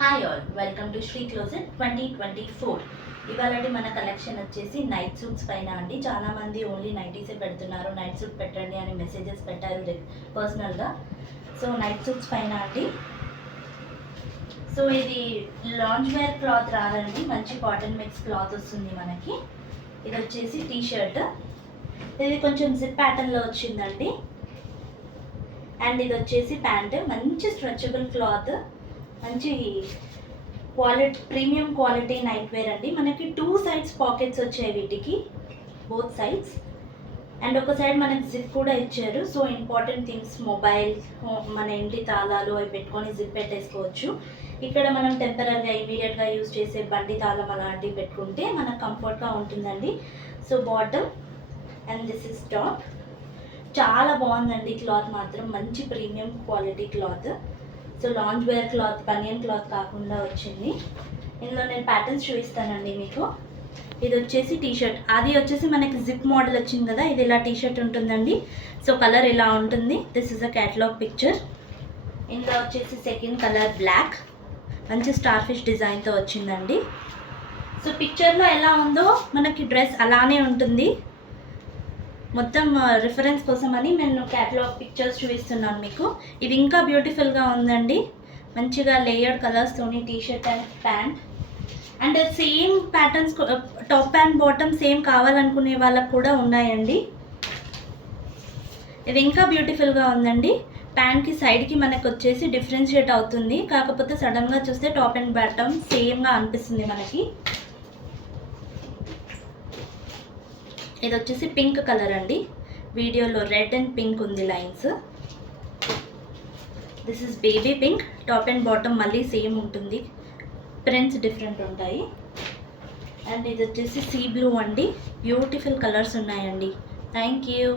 Hi all, welcome to Shri closet 2024. ఇవాళ మన collection వచ్చేసి నైట్ సూట్స్ పైన అండి. చాలామంది ఓన్లీ నైటీసే పెడుతున్నారు, నైట్ సూట్ పెట్టండి అని మెసేజెస్ పెట్టారు పర్సనల్గా. సో నైట్ సూట్స్ పైన అండి. సో ఇది లాంజ్ వేర్ క్లాత్ రాదండి, మంచి కాటన్ మిక్స్ క్లాత్ వస్తుంది మనకి. ఇది వచ్చేసి టీ షర్ట్, ఇది కొంచెం జిప్ ప్యాటర్న్లో వచ్చిందండి. అండ్ ఇది వచ్చేసి ప్యాంట్, మంచి స్ట్రెచబుల్ క్లాత్, మంచి quality, premium quality night wear అండి. మనకి 2 సైడ్స్ పాకెట్స్ వచ్చాయి వీటికి, బోత్ సైడ్స్. అండ్ ఒక సైడ్ మనకి జిప్ కూడా ఇచ్చారు. సో ఇంపార్టెంట్ థింగ్స్, మొబైల్, మన ఇంటి తాళాలు అవి పెట్టుకొని జిప్ పెట్టేసుకోవచ్చు. ఇక్కడ మనం టెంపరీగా ఇమీడియట్గా యూజ్ చేసే బండి తాళం అలాంటివి పెట్టుకుంటే మనకు కంఫర్ట్గా ఉంటుందండి. So bottom and this is top. చాలా బాగుందండి క్లాత్ మాత్రం, మంచి premium quality cloth. So lounge wear cloth, banian cloth కాకుండా వచ్చింది. ఇందులో నేను ప్యాటర్న్స్ చూపిస్తానండి మీకు. ఇది వచ్చేసి టీ షర్ట్, అది వచ్చేసి మనకి జిప్ మోడల్ వచ్చింది కదా, ఇది ఇలా టీ షర్ట్ ఉంటుందండి. సో కలర్ ఇలా ఉంటుంది. This is a catalogue picture. ఇందులో వచ్చేసి సెకండ్ కలర్ బ్లాక్, మంచి స్టార్ ఫిష్ డిజైన్తో వచ్చిందండి. సో పిక్చర్లో ఎలా ఉందో మనకి డ్రెస్ అలానే ఉంటుంది. మొత్తం రిఫరెన్స్ కోసం అని నేను క్యాటలాగ్ పిక్చర్స్ చూపిస్తున్నాను మీకు. ఇది ఇంకా బ్యూటిఫుల్గా ఉందండి, మంచిగా లేయర్డ్ కలర్స్తోని T shirt and pant. And same patterns, top and bottom same కావాలనుకునే వాళ్ళకు కూడా ఉన్నాయండి. ఇది ఇంకా బ్యూటిఫుల్గా ఉందండి. ప్యాంట్కి సైడ్కి మనకు వచ్చేసి డిఫరెన్షియేట్ అవుతుంది, కాకపోతే సడన్గా చూస్తే టాప్ అండ్ బాటమ్ సేమ్గా అనిపిస్తుంది మనకి. ఇది వచ్చేసి పింక్ కలర్ అండి, వీడియోలో రెడ్ అండ్ పింక్ ఉంది lines. This is baby pink. Top and bottom మళ్ళీ సేమ్ ఉంటుంది, ప్రింట్స్ డిఫరెంట్ ఉంటాయి. అండ్ ఇది వచ్చేసి సీ బ్లూ అండి. బ్యూటిఫుల్ కలర్స్ ఉన్నాయండి. Thank you.